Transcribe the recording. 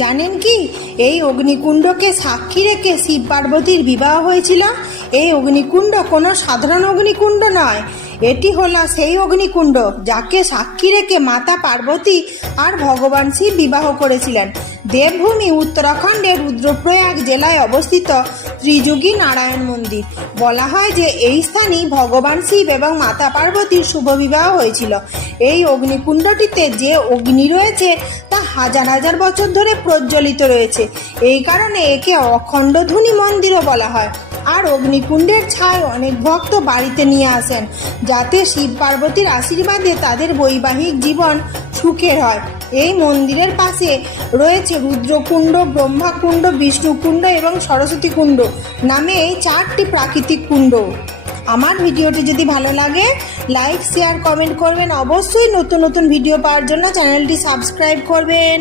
জানেন কি, এই অগ্নিকুণ্ডকে সাক্ষী রেখে শিব পার্বতীর বিবাহ হয়েছিল। এই অগ্নিকুণ্ড কোনো সাধারণ অগ্নিকুণ্ড নয়, এটি হলো সেই অগ্নিকুণ্ড যাকে সাক্ষী রেখে মাতা পার্বতী আর ভগবান শিব বিবাহ করেছিলেন। দেবভূমি উত্তরাখণ্ডের রুদ্রপ্রয়াগ জেলায় অবস্থিত ত্রিযুগী নারায়ণ মন্দির। বলা হয় যে এই স্থানেই ভগবান শিব এবং মাতা পার্বতীর শুভ বিবাহ হয়েছিল। এই অগ্নিকুণ্ডটিতে যে অগ্নি রয়েছে তা হাজার হাজার বছর ধরে প্রজ্বলিত রয়েছে। এই কারণে একে অখণ্ডধ্বনি মন্দিরও বলা হয়। আর অগ্নিকুণ্ডের ছায় অনেক ভক্ত বাড়িতে নিয়ে আসেন, যাতে শিব পার্বতীর আশীর্বাদে তাদের বৈবাহিক জীবন সুখের হয়। এই মন্দিরের পাশে রয়েছে রুদ্রকুণ্ড, ব্রহ্মাকুণ্ড, বিষ্ণুকুণ্ড এবং সরস্বতী কুণ্ড নামে এই 4টি প্রাকৃতিক কুণ্ড। আমার ভিডিওটি যদি ভালো লাগে লাইক, শেয়ার, কমেন্ট করবেন। অবশ্যই নতুন নতুন ভিডিও পাওয়ার জন্য চ্যানেলটি সাবস্ক্রাইব করবেন।